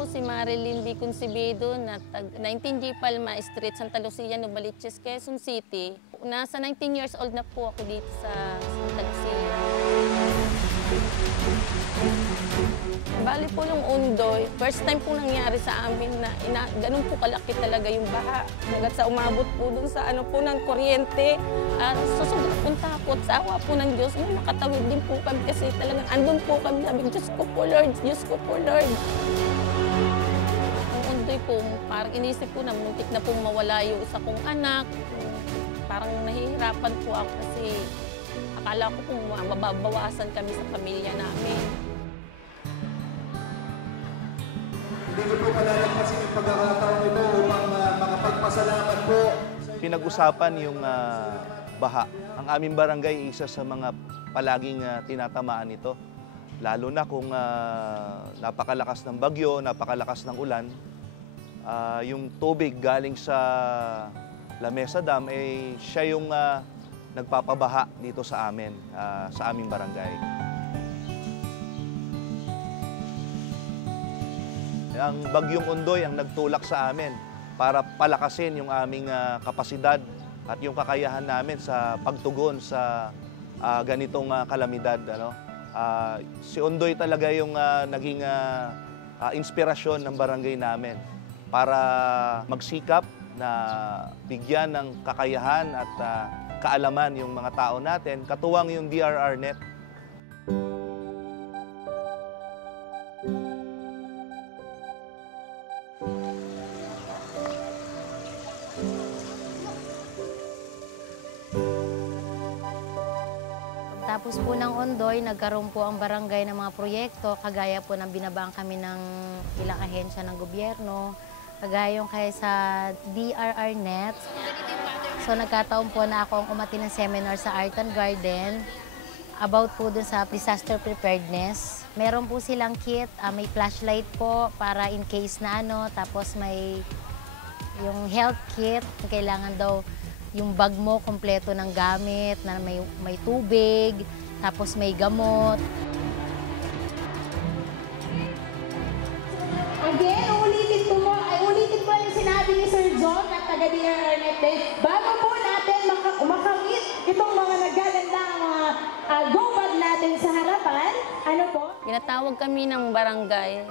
po si Marilyn B. Concebido na 19G Palma Street, Santa Lucia, Novaliches, Quezon City. Nasa 19 years old na po ako dito sa Santa Lucia. Bali po yung Undoy, first time po nangyari sa amin na ganun po kalaki talaga yung baha. Hanggat sa umabot po dun sa ng kuryente. Sa sobrang pong takot, sa awa po ng Diyos, nakatawid din po kami kasi talagang andun po kami. Sabi, Diyos ko po Lord, Diyos ko po Lord. Yung Undoy po, parang inisip ko na muntik na pong mawala yung isa kong anak. Parang nahihirapan po ako kasi akala ko po mababawasan kami sa pamilya namin. Hindi ko po palalagpasin yung pagkakataon ito upang makapagpasalamat po. Pinag-usapan yung baha. Ang aming barangay isa sa mga palaging tinatamaan ito. Lalo na kung napakalakas ng bagyo, napakalakas ng ulan. Yung tubig galing sa Lamesa Dam, siya yung nagpapabaha dito sa amin, sa aming barangay. Ang bagyong Undoy ang nagtulak sa amin para palakasin yung aming kapasidad at yung kakayahan namin sa pagtugon sa ganitong kalamidad. Si Undoy talaga yung naging inspirasyon ng barangay namin para magsikap na bigyan ng kakayahan at kaalaman yung mga tao natin, katuwang yung DRRNet. Tapos po ng Undoy, nagkaroon po ang barangay ng mga proyekto, kagaya po ng binabaan kami ng ilang ahensya ng gobyerno, kagaya yung kaya sa DRRNet. So nagkataon po na ako ang umati ng seminar sa Art and Garden about po dun sa disaster preparedness. Meron po silang kit, may flashlight po para in case na tapos may yung health kit, kailangan daw yung bag mo kompleto ng gamit, na may tubig, tapos may gamot. Again, ulitin ko yung sinabi ni Sir John at taga-DRRNet din. Bago po natin makamit itong mga nagagandang go bag natin sa harapan, ano po? Pinatawag kami ng barangay,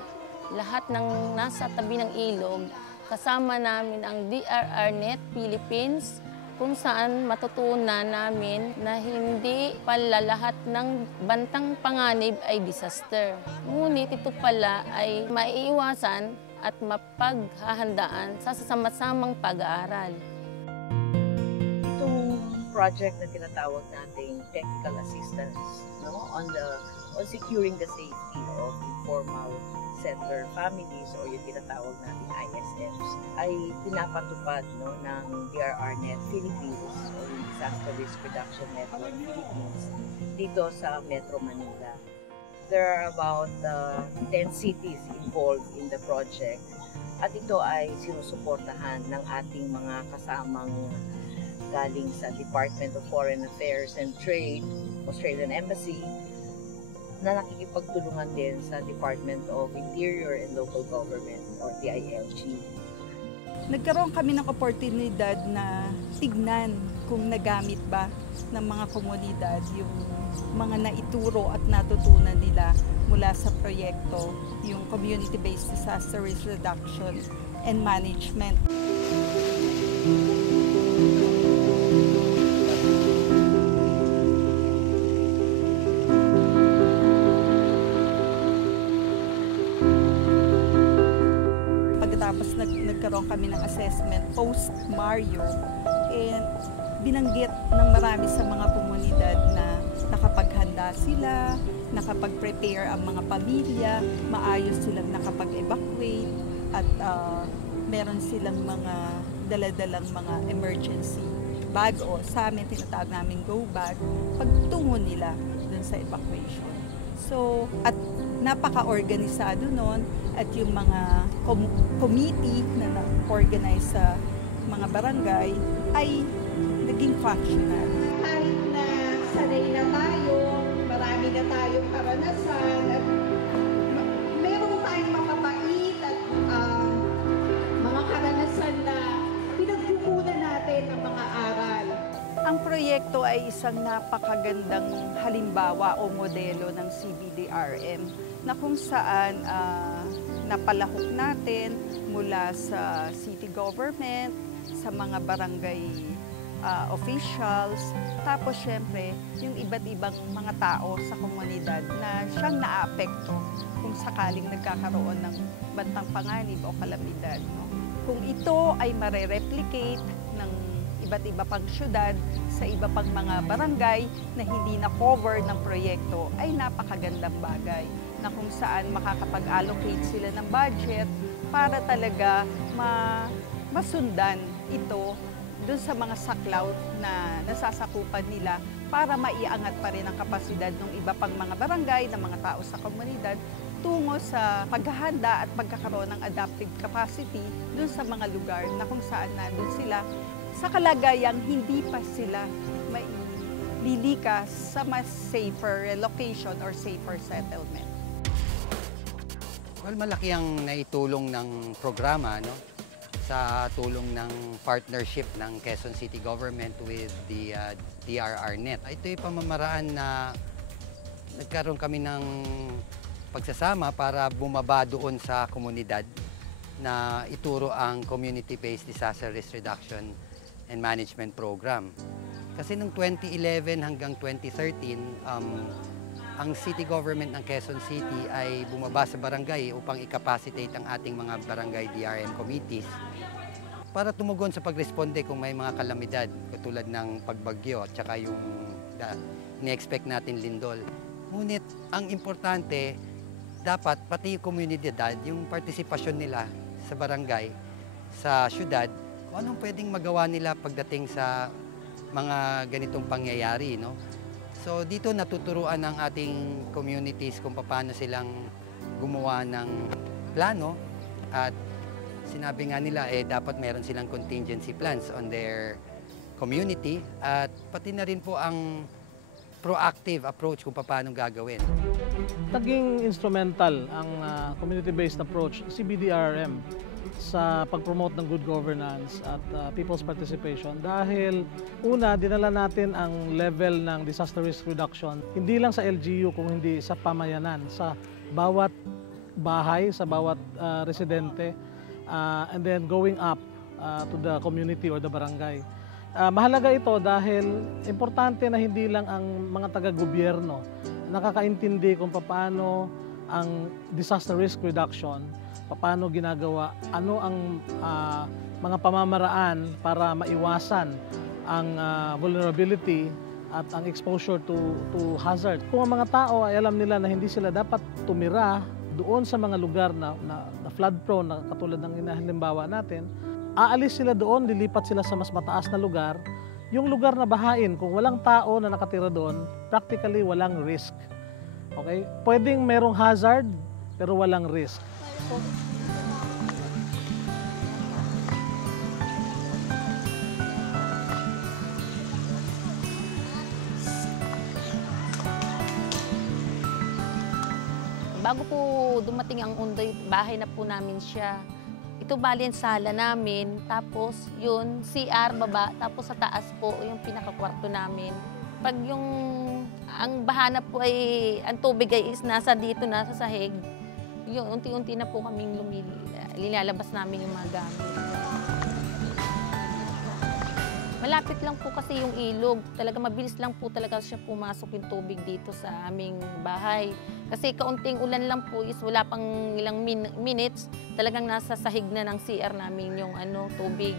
lahat ng nasa tabi ng ilog, kasama namin ang DRRNet Philippines, kung saan matutunan namin na hindi pala lahat ng bantang panganib ay disaster. Ngunit ito pala ay maiiwasan at mapaghahandaan sa sama-samang pag-aaral. Itong project na tinatawag nating technical assistance on securing the safety of informal settler families o yung tinatawag nating ISFs ay pinapatupad ng DRRNet Philippines o yung Disaster Risk Reduction Network Philippines dito sa Metro Manila. There are about 10 cities involved in the project at ito ay sinusuportahan ng ating mga kasamang galing sa Department of Foreign Affairs and Trade, Australian Embassy, na nakikipagtulungan din sa Department of Interior and Local Government or DILG. Nagkaroon kami ng oportunidad na tignan kung nagamit ba ng mga komunidad yung mga naituro at natutunan nila mula sa proyekto, yung Community-Based Disaster Risk Reduction and Management. Tapos nagkaroon kami ng assessment post-Mario and binanggit ng marami sa mga komunidad na nakapaghanda sila, nakapag-prepare ang mga pamilya, maayos silang nakapag-evacuate at meron silang mga daladalang mga emergency bag o sa amin tinatawag namin go bag pagtungo nila dun sa evacuation. So, at napaka-organisado nun at yung mga committee na na-organize sa mga barangay ay naging functional. Kahit na sanay na tayo, marami na tayong karanasan at meron tayong mapapait at ay isang napakagandang halimbawa o modelo ng CBDRM na kung saan napalahok natin mula sa city government, sa mga barangay officials, tapos syempre yung iba't ibang mga tao sa komunidad na siyang naaapekto kung sakaling nagkakaroon ng bantang panganib o kalamidad. No? Kung ito ay mare-replicate ng iba't iba pang syudad sa iba pang mga barangay na hindi na-cover ng proyekto, ay napakagandang bagay na kung saan makakapag-allocate sila ng budget para talaga masundan ito doon sa mga saklaw na nasasakupan nila para maiangat pa rin ang kapasidad ng iba pang mga barangay, ng mga tao sa komunidad tungo sa paghahanda at pagkakaroon ng adaptive capacity doon sa mga lugar na kung saan nandun sila sa kalagayang hindi pa sila maililikas sa mas safer relocation or safer settlement. Well, malaki ang naitulong ng programa, no? Sa tulong ng partnership ng Quezon City Government with the DRRNet. Ito yung pamamaraan na nagkaroon kami ng pagsasama para bumaba doon sa komunidad na ituro ang Community-Based Disaster Risk Reduction and Management Program. Kasi noong 2011 hanggang 2013, ang City Government ng Quezon City ay bumaba sa barangay upang i-capacitate ang ating mga barangay DRM committees para tumugon sa pagresponde kung may mga kalamidad katulad ng pagbagyo at saka yung ni-expect natin lindol. Ngunit ang importante, dapat pati yung komunidad, yung partisipasyon nila sa barangay, sa syudad, kung anong pwedeng magawa nila pagdating sa mga ganitong pangyayari, no? So dito natuturuan ng ating communities kung paano silang gumawa ng plano at sinabi nga nila dapat meron silang contingency plans on their community at pati na rin po ang proactive approach kung paano gagawin. Naging instrumental ang community-based approach, CBDRM, sa pag-promote ng good governance at people's participation dahil una, dinala natin ang level ng disaster risk reduction hindi lang sa LGU kung hindi sa pamayanan, sa bawat bahay, sa bawat residente and then going up to the community or the barangay. Mahalaga ito dahil importante na hindi lang ang mga taga-gobyerno nakakaintindi kung paano ang disaster risk reduction, paano ginagawa, ano ang mga pamamaraan para maiwasan ang vulnerability at ang exposure to hazard. Kung ang mga tao ay alam nila na hindi sila dapat tumira doon sa mga lugar na flood prone, na katulad ng halimbawa natin, aalis sila doon, lilipat sila sa mas mataas na lugar. Yung lugar na bahain, kung walang tao na nakatira doon, practically walang risk. Okay? Pwedeng merong hazard, pero walang risk. Bago po dumating ang Undoy, bahay na po namin siya. Ito bali ang sala namin, tapos yun, CR baba, tapos sa taas po yung pinakakwarto namin. Pag ang bahana po ay, ang tubig ay is nasa dito na sa sahig, yun, unti-unti na po kaming lilalabas namin yung mga gamit. Malapit lang po kasi yung ilog. Talaga mabilis lang po talaga siya pumasok yung tubig dito sa aming bahay. Kasi kaunting ulan lang po is wala pang ilang minutes, talagang nasa sahig na ng CR namin yung tubig.